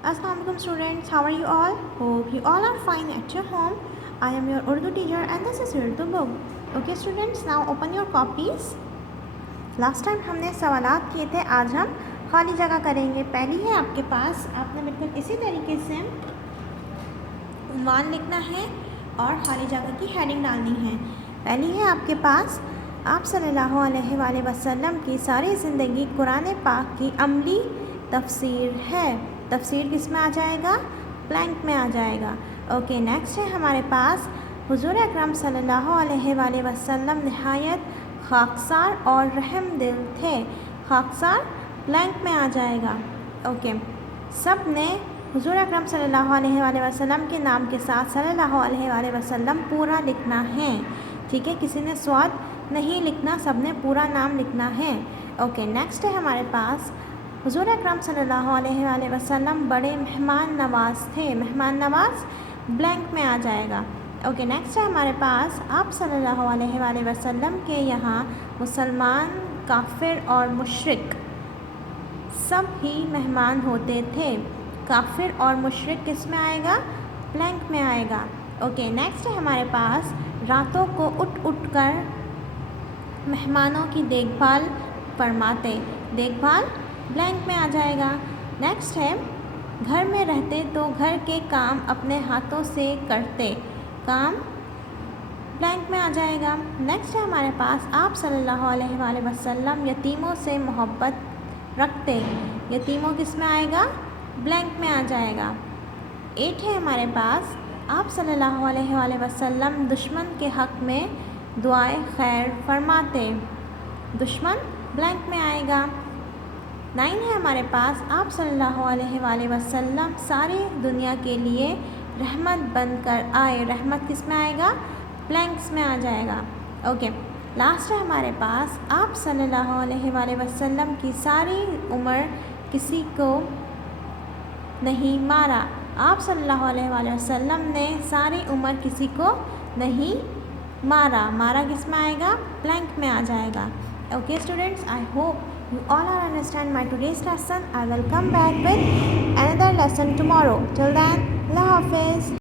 Assalamualaikum students, how are you all? Hope you all are fine at your home. I am your Urdu teacher and this is Urdu book. Okay students, now open your copies. Last time हमने सवालात किए थे, आज हम खाली जगह करेंगे। पहली है आपके पास, आपने बिल्कुल इसी तरीके से उन्वान लिखना है और खाली जगह की हेडिंग डालनी है। पहली है आपके पास, आप सल्लल्लाहु अलैहि वसल्लम की सारी ज़िंदगी कुरान पाक की अमली तफसीर है। तफसीर किस में आ जाएगा? ब्लैंक में आ जाएगा। ओके, नेक्स्ट है हमारे पास, हुजूर अकरम सल्लल्लाहु अलैहि वसल्लम नहायत खाकसार और रहम दिल थे। खाकसार ब्लैंक में आ जाएगा। ओके, सब ने हुजूर अकरम सल्लल्लाहु अलैहि वसल्लम के नाम के साथ सल्लल्लाहु अलैहि वसल्लम पूरा लिखना है। ठीक है, किसी ने स्वाद नहीं लिखना, सब ने पूरा नाम लिखना है। ओके, नेक्स्ट है हमारे पास, हुजूर अकरम सल्लल्लाहु अलैहि वसल्लम बड़े मेहमान नवाज़ थे। मेहमान नवाज़ ब्लैंक में आ जाएगा। ओके, नेक्स्ट है हमारे पास, आप सल्लल्लाहु अलैहि वसल्लम के यहाँ मुसलमान, काफिर और मुशरिक सब ही मेहमान होते थे। काफिर और मुशरिक किस में आएगा? ब्लैंक में आएगा। ओके, नेक्स्ट है हमारे पास, रातों को उठ उठ कर मेहमानों की देखभाल फरमाते। देखभाल ब्लैंक में आ जाएगा। नेक्स्ट है, घर में रहते तो घर के काम अपने हाथों से करते। काम ब्लैंक में आ जाएगा। नेक्स्ट है हमारे पास, आप सल्लल्लाहु अलैहि वसल्लम यतीमों से मोहब्बत रखते। यतीमों किस में आएगा? ब्लैंक में आ जाएगा। 8 है हमारे पास, आप सल्लल्लाहु अलैहि वसल्लम दुश्मन के हक़ में दुआए खैर फरमाते। दुश्मन ब्लैंक में आएगा। 9 है हमारे पास, आप सल्लल्लाहु अलैहि वसल्लम सारी दुनिया के लिए रहमत बनकर आए। रहमत किस में आएगा? ब्लैंक्स में आ जाएगा। ओके, लास्ट है हमारे पास, आप सल्लल्लाहु अलैहि वसल्लम की सारी उम्र किसी को नहीं मारा। आप सल्लल्लाहु अलैहि वसल्लम ने सारी उम्र किसी को नहीं मारा। मारा किस में आएगा? ब्लैंक में आ जाएगा। Okay students, I hope you all are understand my today's lesson. I will come back with another lesson tomorrow. Till then, Allah Hafiz.